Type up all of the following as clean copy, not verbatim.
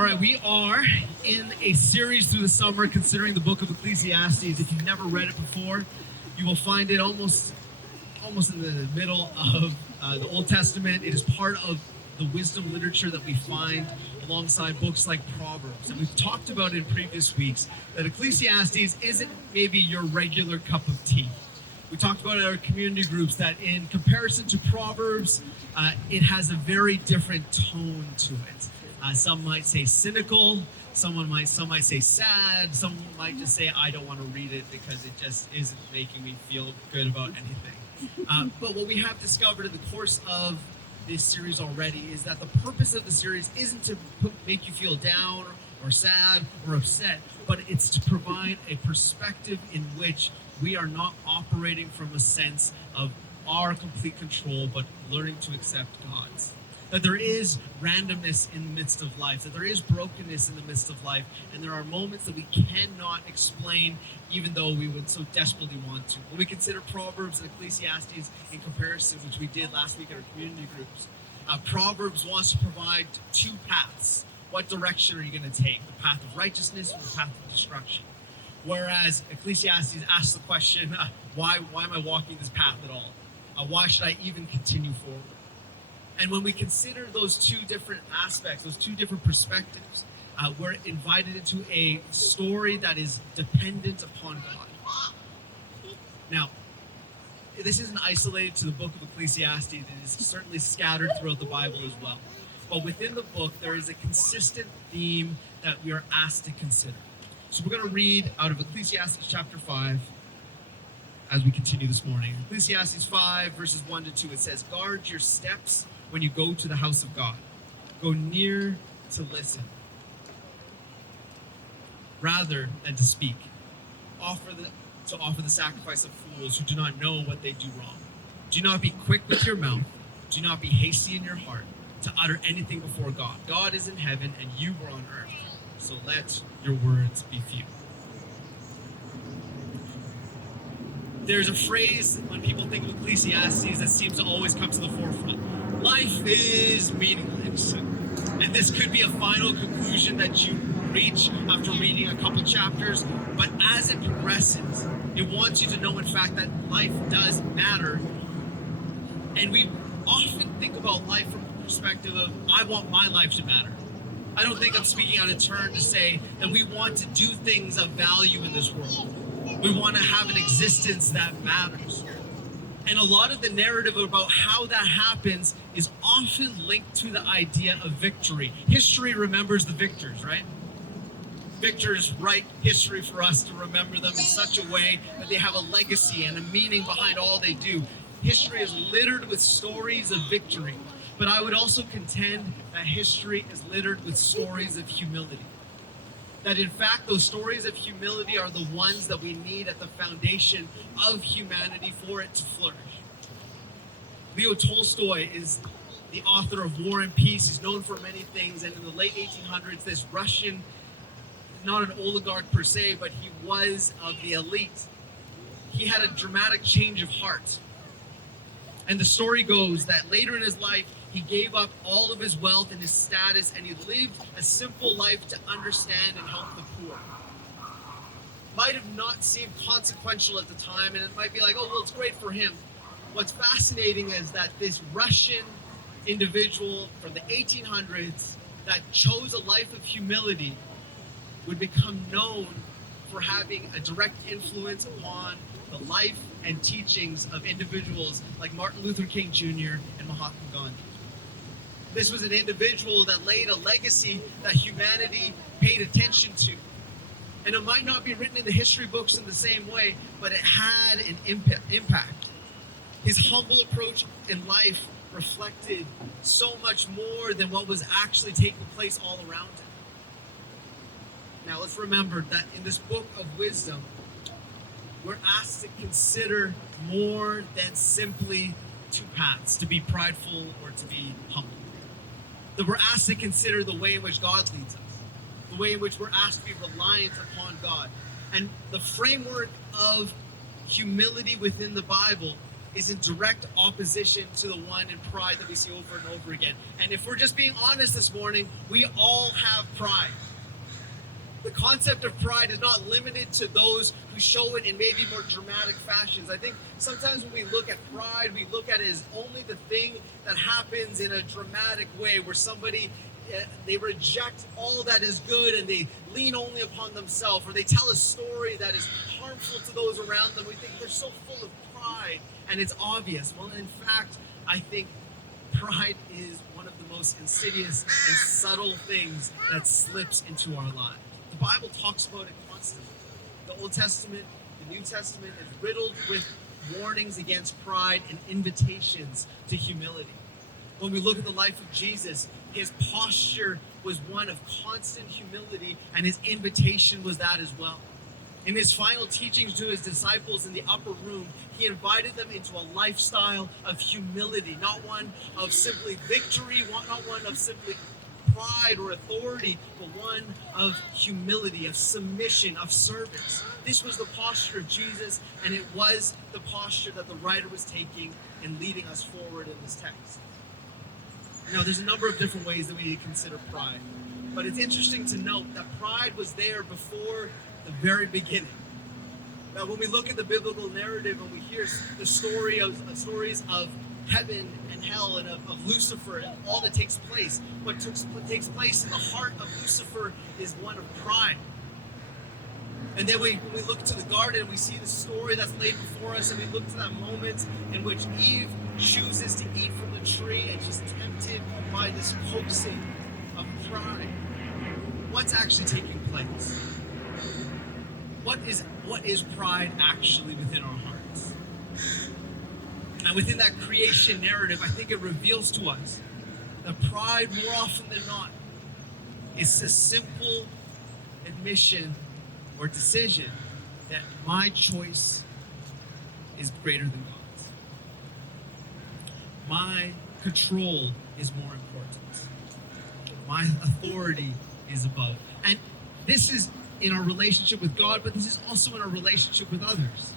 All right, we are in a series through the summer considering the book of Ecclesiastes. If you've never read it before, you will find it almost in the middle of the Old Testament. It is part of the wisdom literature that we find alongside books like Proverbs. And we've talked about in previous weeks that Ecclesiastes isn't maybe your regular cup of tea. We talked about in our community groups that in comparison to Proverbs, it has a very different tone to it. Some might say cynical, some might say sad, some might just say, I don't want to read it because it just isn't making me feel good about anything. But what we have discovered in the course of this series already is that the purpose of the series isn't to make you feel down or sad or upset, but it's to provide a perspective in which we are not operating from a sense of our complete control, but learning to accept God's. That there is randomness in the midst of life, that there is brokenness in the midst of life, and there are moments that we cannot explain even though we would so desperately want to. When we consider Proverbs and Ecclesiastes in comparison, which we did last week at our community groups, Proverbs wants to provide two paths. What direction are you going to take? The path of righteousness or the path of destruction? Whereas Ecclesiastes asks the question, why am I walking this path at all? Why should I even continue forward? And when we consider those two different aspects, those two different perspectives, we're invited into a story that is dependent upon God. Now, this isn't isolated to the book of Ecclesiastes. It is certainly scattered throughout the Bible as well. But within the book, there is a consistent theme that we are asked to consider. So we're going to read out of Ecclesiastes chapter 5 as we continue this morning. Ecclesiastes 5 verses 1 to 2, it says, "Guard your steps when you go to the house of God. Go near to listen, rather than to speak. Offer the sacrifice of fools who do not know what they do wrong. Do not be quick with your mouth. Do not be hasty in your heart to utter anything before God. God is in heaven and you are on earth. So let your words be few." There's a phrase when people think of Ecclesiastes that seems to always come to the forefront. Life is meaningless. And this could be a final conclusion that you reach after reading a couple chapters, but as it progresses, it wants you to know, in fact, that life does matter. And we often think about life from the perspective of, I want my life to matter. I don't think I'm speaking out of turn to say that we want to do things of value in this world. We want to have an existence that matters. And a lot of the narrative about how that happens is often linked to the idea of victory. History remembers the victors, right? Victors write history for us to remember them in such a way that they have a legacy and a meaning behind all they do. History is littered with stories of victory. But I would also contend that history is littered with stories of humility. That in fact, those stories of humility are the ones that we need at the foundation of humanity for it to flourish. Leo Tolstoy is the author of War and Peace. He's known for many things. And in the late 1800s, this Russian, not an oligarch per se, but he was of the elite. He had a dramatic change of heart. And the story goes that later in his life, he gave up all of his wealth and his status, and he lived a simple life to understand and help the poor. Might have not seemed consequential at the time, and it might be like, oh, well, it's great for him. What's fascinating is that this Russian individual from the 1800s that chose a life of humility would become known for having a direct influence upon the life and teachings of individuals like Martin Luther King Jr. and Mahatma Gandhi. This was an individual that laid a legacy that humanity paid attention to. And it might not be written in the history books in the same way, but it had an impact. His humble approach in life reflected so much more than what was actually taking place all around him. Now let's remember that in this book of wisdom, we're asked to consider more than simply two paths, to be prideful or to be humble. That we're asked to consider the way in which God leads us, the way in which we're asked to be reliant upon God. And the framework of humility within the Bible is in direct opposition to the one in pride that we see over and over again. And if we're just being honest this morning, we all have pride. The concept of pride is not limited to those who show it in maybe more dramatic fashions. I think sometimes when we look at pride, we look at it as only the thing that happens in a dramatic way, where somebody, they reject all that is good and they lean only upon themselves, or they tell a story that is harmful to those around them. We think they're so full of pride and it's obvious. Well, in fact, I think pride is one of the most insidious and subtle things that slips into our lives. The Bible talks about it constantly. The Old Testament, the New Testament is riddled with warnings against pride and invitations to humility. When we look at the life of Jesus, his posture was one of constant humility, and his invitation was that as well. In his final teachings to his disciples in the upper room, he invited them into a lifestyle of humility, not one of simply victory, not one of simply pride or authority, but one of humility, of submission, of service. This was the posture of Jesus, and it was the posture that the writer was taking and leading us forward in this text. Now, there's a number of different ways that we need to consider pride, but it's interesting to note that pride was there before the very beginning. Now, when we look at the biblical narrative and we hear the stories of heaven and hell and of Lucifer and all that takes place, what takes place in the heart of Lucifer is one of pride. And then when we look to the garden, we see the story that's laid before us, and we look to that moment in which Eve chooses to eat from the tree and she's tempted by this coaxing of pride. What's actually taking place? What is pride actually within our hearts? And within that creation narrative, I think it reveals to us that pride, more often than not, is a simple admission or decision that my choice is greater than God's. My control is more important. My authority is above. And this is in our relationship with God, but this is also in our relationship with others.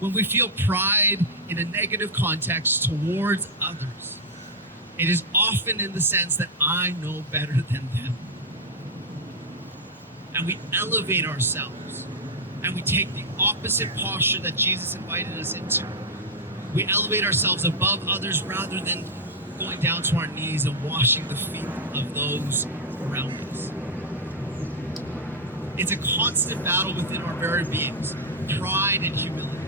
When we feel pride in a negative context towards others, it is often in the sense that I know better than them. And we elevate ourselves, and we take the opposite posture that Jesus invited us into. We elevate ourselves above others rather than going down to our knees and washing the feet of those around us. It's a constant battle within our very beings, pride and humility.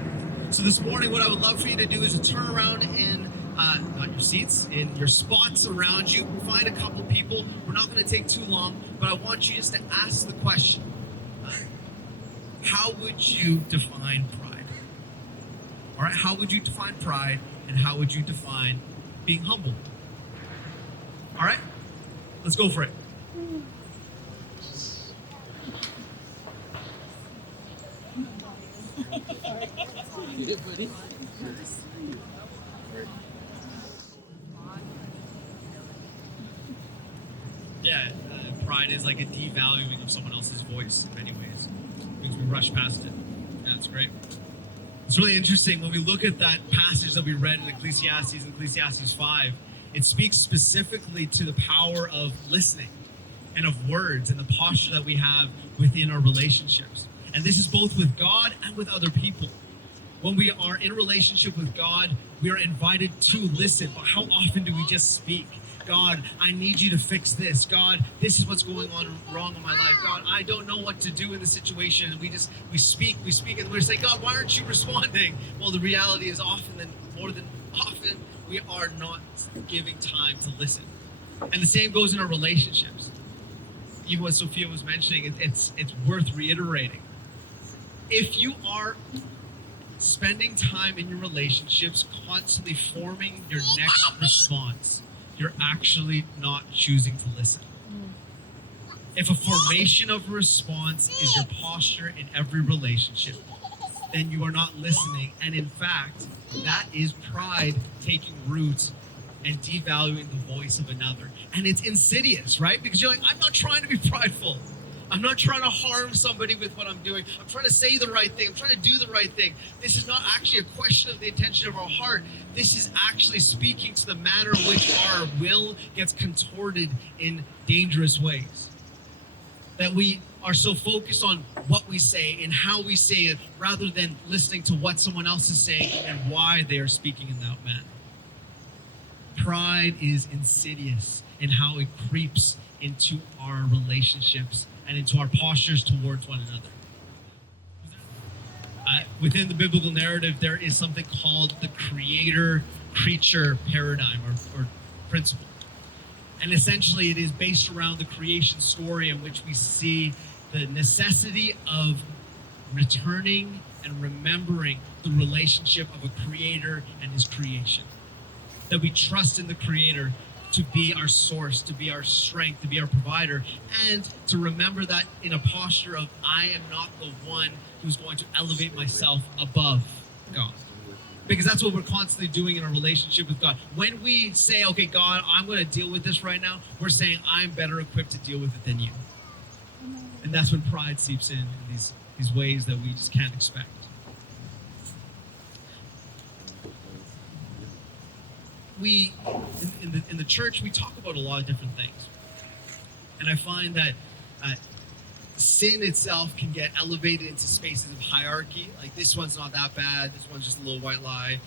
So this morning, what I would love for you to do is to turn around in, not your seats, in your spots around you. Find a couple people. We're not going to take too long, but I want you just to ask the question, how would you define pride? All right, how would you define pride, and how would you define being humble? All right, let's go for it. Yeah, buddy. Yeah, pride is like a devaluing of someone else's voice in many ways, because we rush past it. Yeah, that's great. It's really interesting when we look at that passage that we read in Ecclesiastes 5. It speaks specifically to the power of listening and of words and the posture that we have within our relationships. And this is both with God and with other people. When we are in a relationship with God, we are invited to listen. But how often do we just speak? God, I need you to fix this. God, this is what's going on wrong in my life. God, I don't know what to do in the situation. And we speak, and we're saying, God, why aren't you responding? Well, the reality is more than often, we are not giving time to listen. And the same goes in our relationships. Even what Sophia was mentioning, it's worth reiterating. If you are spending time in your relationships constantly forming your next response, you're actually not choosing to listen. If a formation of a response is your posture in every relationship, then you are not listening. And in fact, that is pride taking root and devaluing the voice of another. And it's insidious, right? Because you're like, I'm not trying to be prideful. I'm not trying to harm somebody with what I'm doing. I'm trying to say the right thing. I'm trying to do the right thing. This is not actually a question of the intention of our heart. This is actually speaking to the manner in which our will gets contorted in dangerous ways. That we are so focused on what we say and how we say it rather than listening to what someone else is saying and why they are speaking in that manner. Pride is insidious in how it creeps into our relationships and into our postures towards one another. Within the biblical narrative, there is something called the creator-creature paradigm or principle. And essentially, it is based around the creation story in which we see the necessity of returning and remembering the relationship of a creator and his creation. That we trust in the creator to be our source, to be our strength, to be our provider, and to remember that in a posture of, I am not the one who's going to elevate myself above God. Because that's what we're constantly doing in our relationship with God. When we say, okay, God, I'm going to deal with this right now, we're saying, I'm better equipped to deal with it than you. And that's when pride seeps in these ways that we just can't expect. We, in the church, we talk about a lot of different things. And I find that sin itself can get elevated into spaces of hierarchy. Like, this one's not that bad. This one's just a little white lie.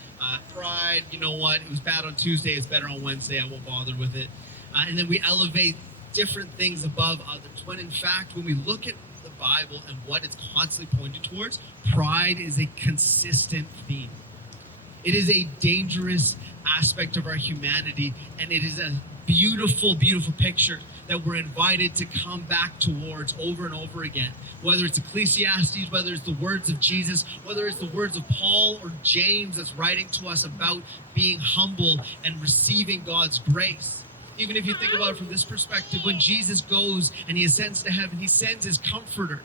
Pride, you know what? It was bad on Tuesday. It's better on Wednesday. I won't bother with it. And then we elevate different things above others. When in fact, when we look at the Bible and what it's constantly pointed towards, pride is a consistent theme. It is a dangerous aspect of our humanity, and it is a beautiful, beautiful picture that we're invited to come back towards over and over again. Whether it's Ecclesiastes, whether it's the words of Jesus, whether it's the words of Paul or James that's writing to us about being humble and receiving God's grace. Even if you think about it from this perspective, when Jesus goes and he ascends to heaven, he sends his comforter.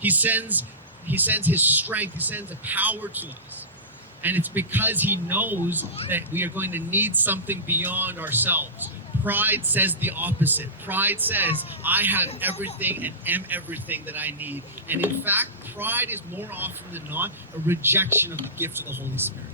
He sends his strength. He sends a power to us. And it's because he knows that we are going to need something beyond ourselves. Pride says the opposite. Pride says, I have everything and am everything that I need. And in fact, pride is more often than not a rejection of the gift of the Holy Spirit.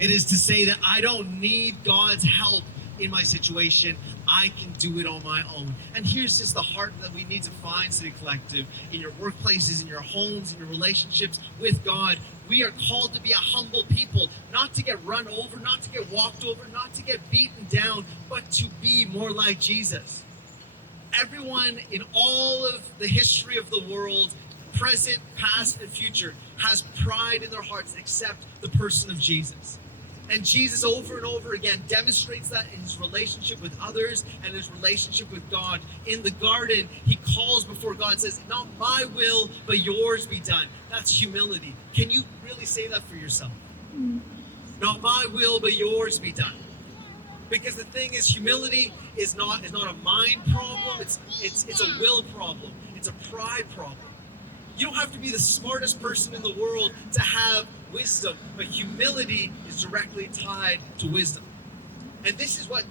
It is to say that I don't need God's help in my situation. I can do it on my own. And here's just the heart that we need to find, City Collective, in your workplaces, in your homes, in your relationships with God. We are called to be a humble people, not to get run over, not to get walked over, not to get beaten down, but to be more like Jesus. Everyone in all of the history of the world, present, past, and future, has pride in their hearts except the person of Jesus. And Jesus over and over again demonstrates that in his relationship with others and his relationship with God. In the garden, he calls before God and says, not my will, but yours be done. That's humility. Can you really say that for yourself? Not my will, but yours be done. Because the thing is, humility is not a mind problem. It's a will problem. It's a pride problem. You don't have to be the smartest person in the world to have wisdom, but humility is directly tied to wisdom. And this is what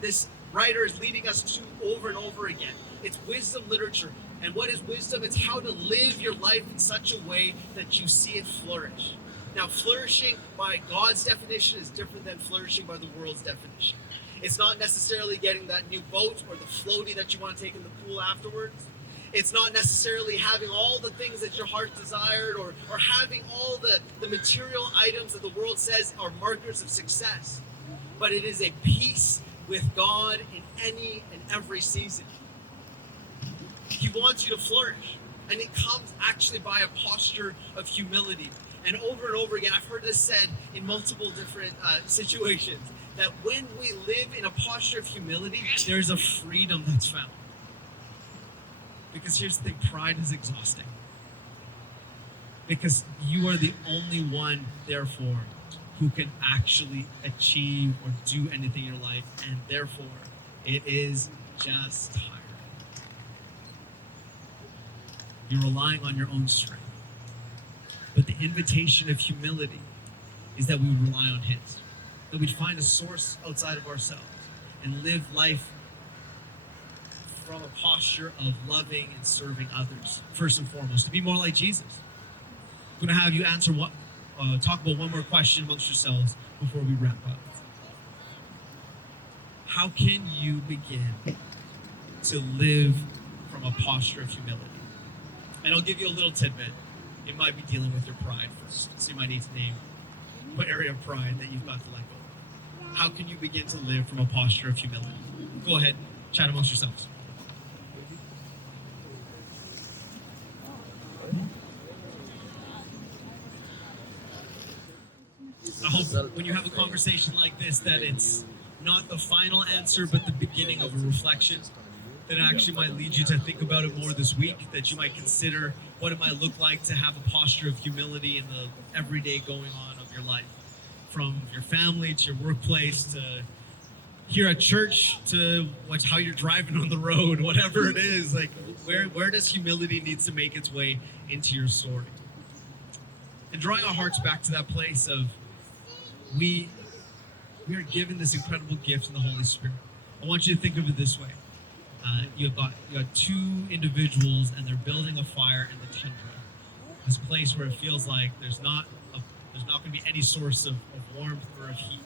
this writer is leading us to over and over again. It's wisdom literature. And what is wisdom? It's how to live your life in such a way that you see it flourish. Now, flourishing by God's definition is different than flourishing by the world's definition. It's not necessarily getting that new boat or the floaty that you want to take in the pool afterwards. It's not necessarily having all the things that your heart desired or having all the material items that the world says are markers of success. But it is a peace with God in any and every season. He wants you to flourish. And it comes actually by a posture of humility. And over again, I've heard this said in multiple different situations, that when we live in a posture of humility, there's a freedom that's found. Because here's the thing, pride is exhausting. Because you are the only one, therefore, who can actually achieve or do anything in your life, and therefore, it is just tiring. You're relying on your own strength. But the invitation of humility is that we rely on his. That we'd find a source outside of ourselves and live life from a posture of loving and serving others, first and foremost, to be more like Jesus. I'm going to have you talk about one more question amongst yourselves before we wrap up. How can you begin to live from a posture of humility? And I'll give you a little tidbit. It might be dealing with your pride first. So you might need to name what area of pride that you've got to let go. How can you begin to live from a posture of humility? Go ahead, chat amongst yourselves. I hope when you have a conversation like this that it's not the final answer, but the beginning of a reflection that actually might lead you to think about it more this week, that you might consider what it might look like to have a posture of humility in the everyday going on of your life. From your family to your workplace to here at church to how you're driving on the road, whatever it is, like where does humility needs to make its way into your story? And drawing our hearts back to that place of we are given this incredible gift in the Holy Spirit. I want you to think of it this way. You got two individuals and they're building a fire in the tundra. This place where it feels like there's not going to be any source of warmth or of heat.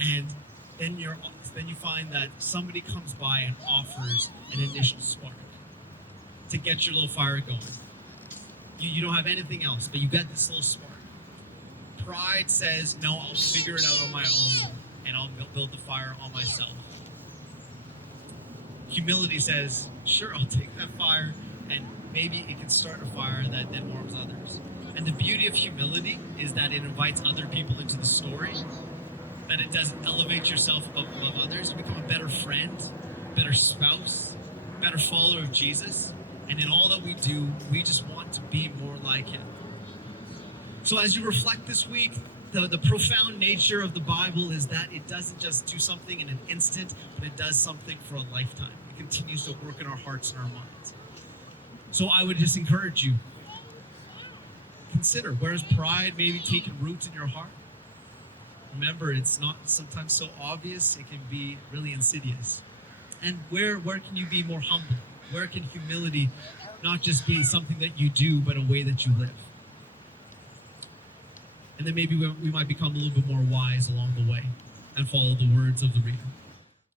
And then you find that somebody comes by and offers an initial spark to get your little fire going. You don't have anything else, but you get this little spark. Pride says, no, I'll figure it out on my own and I'll build the fire on myself. Humility says, sure, I'll take that fire and maybe it can start a fire that then warms others. And the beauty of humility is that it invites other people into the story, that it doesn't elevate yourself above others. You become a better friend, better spouse, better follower of Jesus. And in all that we do, we just want to be more like him. So as you reflect this week, the profound nature of the Bible is that it doesn't just do something in an instant, but it does something for a lifetime. It continues to work in our hearts and our minds. So I would just encourage you, consider, where has pride maybe taken root in your heart? Remember, it's not sometimes so obvious, it can be really insidious. And where can you be more humble? Where can humility not just be something that you do, but a way that you live? And then maybe we might become a little bit more wise along the way and follow the words of the reader.